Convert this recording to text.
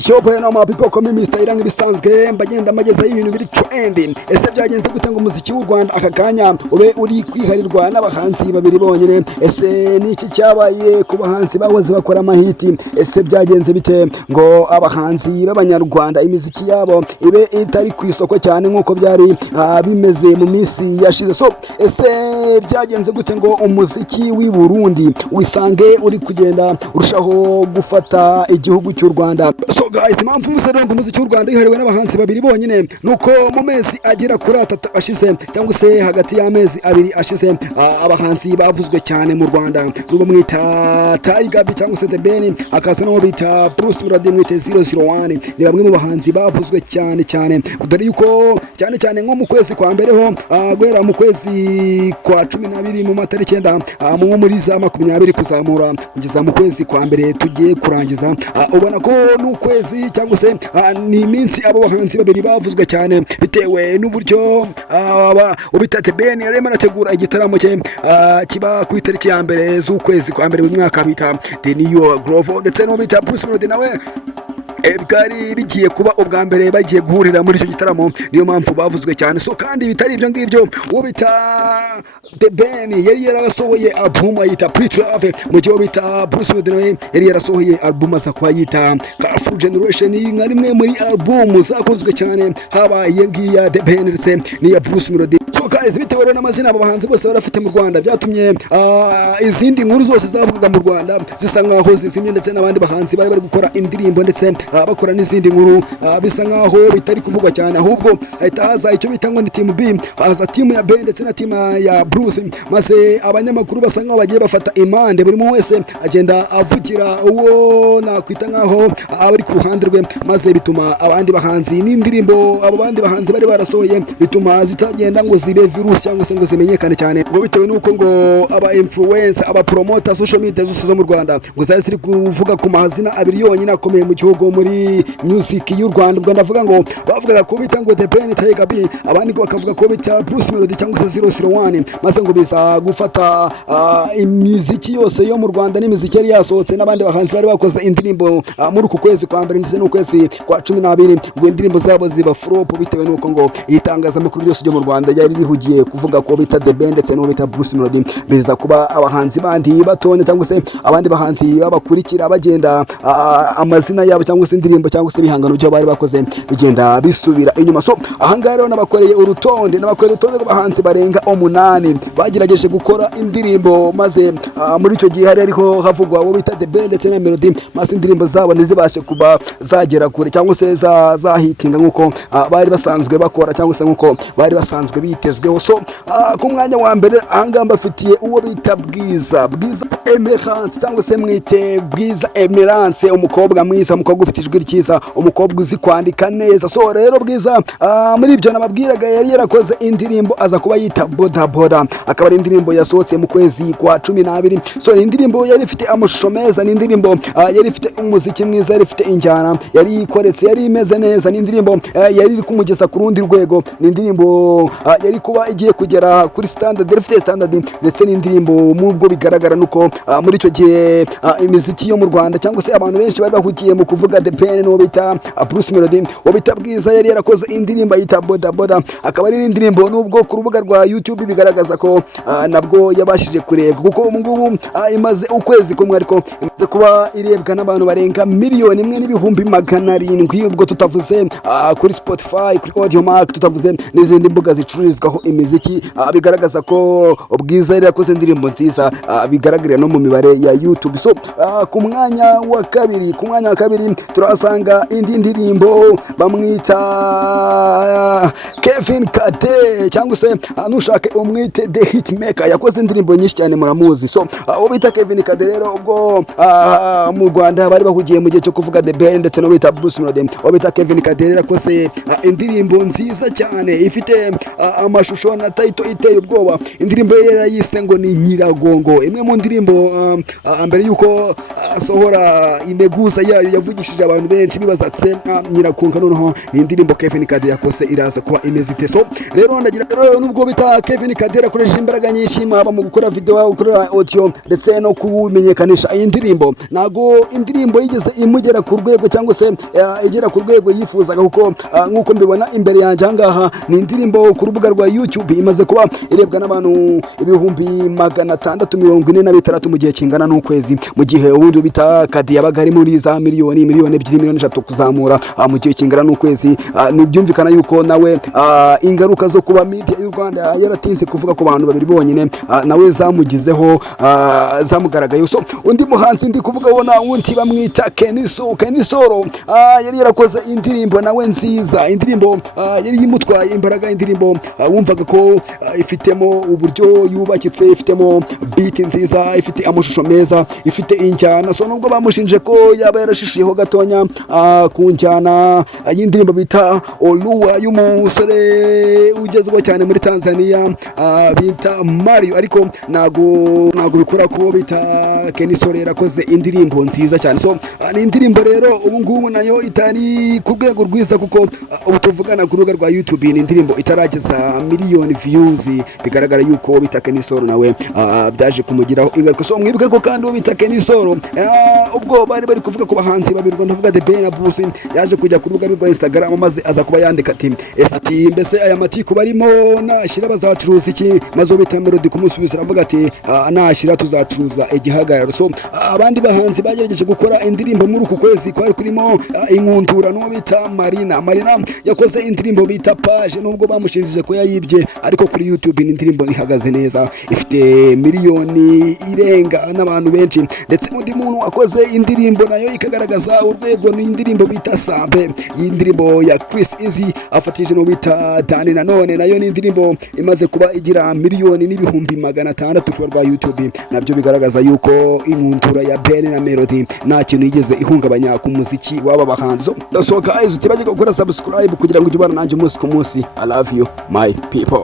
Shopo no ma people come Mr. Iranga bisanzwe mbagenda mageza y'ibintu biri trending. Ese byagenze gute ngo umuziki w'u Rwanda aka kanya ube uri kwiharirwa n'abahanzi babiri bonyene? Ese niki cyabaye ku bahanzi bahoze bakora amahiti? Ese byagenze bite ngo abahanzi b'abanyarwanda imiziki yabo ibe itari ku isoko cyane nkuko byari bimeze mu minsi yashize? So ese byagenze gute ngo umuziki w'i Burundi wisange uri kugenda urushaho gufata igihugu cy'u Rwanda? So guys, impamvu muserenga umuziki w'u Rwanda yihariwe n'abahanzi babiri bonyine nuko mu mezi agera kuri 3 ashize cyangwa se hagati y'amezi 2 ashize abahanzi bavuzwe cyane mu Rwanda n'ubu mwita Tiger cyangwa se The Ben, akaza no bita Bruce Melody mwite 001, ni bamwe mu bahanzi bavuzwe cyane dore yuko cyane nko mu kwezi kwa mbere ho guhera mu kwezi kwa 12 mu matariki 9 mu muri za 20 kuzamura kugeza mu kwezi kwa mbere tugiye kurangiza, ubona ko n'ukwezi cyangwa se ni iminsi abo bahanzi babiri bavuzwe cyane bitewe n'uburyo ubita The Ben yarema arategura igitaramo cye kiba ku itariki ya mbere z'ukwezi kwa mbere buri mwaka bita The New Grove, ndetse no bita Bruce Melody nawe bwari bigiye kuba ubwa mbere bagiye guhurira muri icyo gitaramo, niyo mpamvu bavuzwe cyane. So kandi bitari ibyo ngibyo, uwo bita The Ben yari yarasohoye album ayita Pretty Love, mu gihe bita Bruce Melody nawe yari yarasohoye album aza kuba yita Full Generation, nka rimwe muri album zakozwe cyane haba iyo ngiya The Ben ndetse n'iya Bruce Melody. So guys, bitewe n'amazina aba bahanzi bose barafite mu Rwanda byatumye izindi nkuru zose zavugaga mu Rwanda zisa nkaho zizimye, ndetse n'abandi bahanzi bari gukora indirimbo ndetse bakora n'izindi nkuru bisa nkaho bitari kuvugwa cyane, ahubwo ahita haza icyo bita ngo ni team B, haza team ya Ben ndetse na team ya Bruce, maze abanyamakuru basa nkaho bagiye bafata imande, buri muntu wese agenda avugira uwo nakwita nkaho abari ku ruhande rwe, maze bituma abandi bahanzi n'indirimbo abo bandi bahanzi bari barasohoye bituma zitagenda ngo zibe virus cyangwa se ngo zimenyekane cyane, ngo bitewe nuko ngo aba influencer aba promoter social media zose zo mu Rwanda ngo zari ziri kuvuga ku mazina abiri yonyine akomeye mu gihugu muri music y'u Rwanda. Ubwo ndavuga ngo bavugaga ko bita ngo The Ben, Tiger B, abandi ngo bakavuga ko bita Bruce Melody cyangwa se 001, maze ngo biza gufata imiziki yose yo mu Rwanda n'imiziki yari yasohotse n'abandi bahanzi bari bakoze indirimbo muri uku kwezi kwa mbere ndetse n'ukwezi kwa 12, ngo indirimbo zabo ziba flop bitewe nuko ngo itangazamakuru byose byo mu Rwanda yari bihugiye kuvuga ko bita The Ben ndetse no bita Bruce Melody biza kuba abahanzi bandi batone cyangwa se abandi bahanzi babakurikira bagenda amazina yabo cyangwa se indirimbo cyangwa se ibihangano byo bari bakoze bigenda bisubira inyuma. So ahangahe rero nabakoreye urutonde rw'abahanzi barenga 8 bagerageje gukora indirimbo, maze muri icyo gihe hari ariho havugwa abo bita The Ben ndetse na Melody, maze indirimbo zabo ntizibashe kuba zagera kure cyangwa se zahitinga nkuko bari basanzwe bakora cyangwa se nkuko bari basanzwe bitezweho. So ku mwanya wa mbere ahangahe mbafitiye uwo bita Bwiza Emerance cyangwa se mwite Bwiza Emerance, umukobwa mwiza, umukobwa ufite ijwi ryiza, umukobwa uzi kwandika neza. So rero Bwiza muri ibyo nababwiraga yari yarakoze indirimbo aza kuba yita Boda, akaba ari indirimbo yasohotse mu kwezi kwa 12. So indirimbo yari ifite amashusho meza, ni indirimbo yari ifite umuziki mwiza, yari ifite injyana, yari ikoretse, yari imeze neza, ni indirimbo yari iri kumugeza ku rundi rwego, ni indirimbo yari kuba igiye kugera kuri standard, yari ifite standard, ndetse n'indirimbo mubwo bigaragara nuko muri icyo gihe imiziki yo mu Rwanda cyangwa se abantu benshi bari bahugiye mu kuvuga The Ben no bita Bruce Melody, wabita Bwiza yari yarakoze indirimbo yita Boda, akaba ari indirimbo nubwo ku rubuga rwa YouTube bigaragaza ko nabwo yabashije kurebwa kuko ubu ngubu imaze ukwezi kumwe, ariko imaze kuba irebwa n'abantu barenga 1,700,000, ubwo tutavuze kuri Spotify, kuri Audiomack, tutavuze n'izindi mbuga zicururizwaho imiziki, bigaragaza ko Bwiza yari yakoze indirimbo nziza bigaragarira no mu mibare ya YouTube. So ku mwanya wa kabiri turasanga indi ndirimbo bamwita Kevin Kade cyangwa se nushake umwite The Hitmaker, yakoze indirimbo nyinshi cyane muramuzi. So uwo bita Kevin Kade rero ubwo mu Rwanda bari bahugiye mu gihe cyo kuvuga The Ben ndetse no bita Bruce Melody, uwo bita Kevin Kade rero yakoze indirimbo nziza cyane ifite amashusho na title iteye ubwoba. Indirimbo ye yayise ngo ni Nyiragongo, imwe mu ndirimbo mbere yuko asohora integuza yayo yavugishije igihe abantu benshi bibaza ati nyirakunga noneho ni indirimbo Kevin Kade yakoze iraza kuba imeze ite. So rero ndagira rero nubwo bita Kevin Kade akoresheje imbaraga nyinshi haba mu gukora video, gukora audio ndetse no kumenyekanisha iyi ndirimbo, nago indirimbo yigeze imugera ku rwego cyangwa se igera ku rwego yifuzaga, kuko nkuko mbibona imbere yanjye ahangaha ni indirimbo ku rubuga rwa YouTube imaze kuba irebwa n'abantu ibihumbi 646 mu gihe kingana n'ukwezi, mu gihe ubundi bita Kade yabaga ari muri za miliyoni 2 miliyoni 3 kuzamura mu gihe kingana n'ukwezi. Byumvikana yuko nawe ingaruka zo kuba media y'u Rwanda yaratinze kuvuga ku bantu babiri bonyine nawe zamugizeho zamugaragaye. So undi muhanzi ndi kuvuga wona wundi bamwita Kenisoro yari yarakoze indirimbo nawe nziza, indirimbo yari yimutwaye imbaraga, indirimbo wumvaga ko ifitemo uburyo yubakitse, ifitemo beat nziza, ifite amashusho meza, ifite injyana. So nubwo bamushinje ko yaba yarashishiyeho gatonya ku njyana y'indirimbo bita Oluwa y'umusore ugezweho cyane muri Tanzania bita Mario, ariko nago bikora ko bita Kenisoro yarakoze indirimbo nziza cyane. So ni indirimbo rero ubu ngubu nayo itari ku rwego rwiza, kuko ubu tuvugana ku rubuga rwa YouTube ni indirimbo itarageza miliyoni views, bigaragara yuko bita Kenisoro nawe byaje kumugiraho ingaruka. So mwibuke ko kandi bita Kenisoro ubwo bari kuvuga ku bahanzi babiri, ndavuga The Ben na Bruce, yaje kujya ku rubuga rwa Instagram maze aza kuba yandika ati mbese aya matiku barimo nashira bazacuruza iki, maze bita Melody kumusubiza aravuga ati nashira tuzacuruza igihagararo. So abandi bahanzi bagerageje gukora indirimbo muri uku kwezi kwari kurimo inkundura no bita Marina yakoze indirimbo bita Page, nubwo bamushinjije ko yayibye, ariko kuri YouTube ni indirimbo ihagaze neza, ifite miliyoni irenga n'abantu benshi. Ndetse undi muntu akoze indirimbo nayo ikagaragaza urwego, ni indirimbo bita Sabe, indirimbo ya Chris Easy afatije no bita Dani nanone, nayo ni indirimbo imaze kuba igira miliyoni n'ibihumbi 600 ku rwa YouTube. Nabyo bigaragaza yuko inkundura ya Ben na Melody nta kintu yigeze ihungabanya ku muziki w'aba bahanzi. So guys, utibagirwa gukora subscribe kugira ngo ujye ubana nanjye umunsi ku munsi. I love you my people.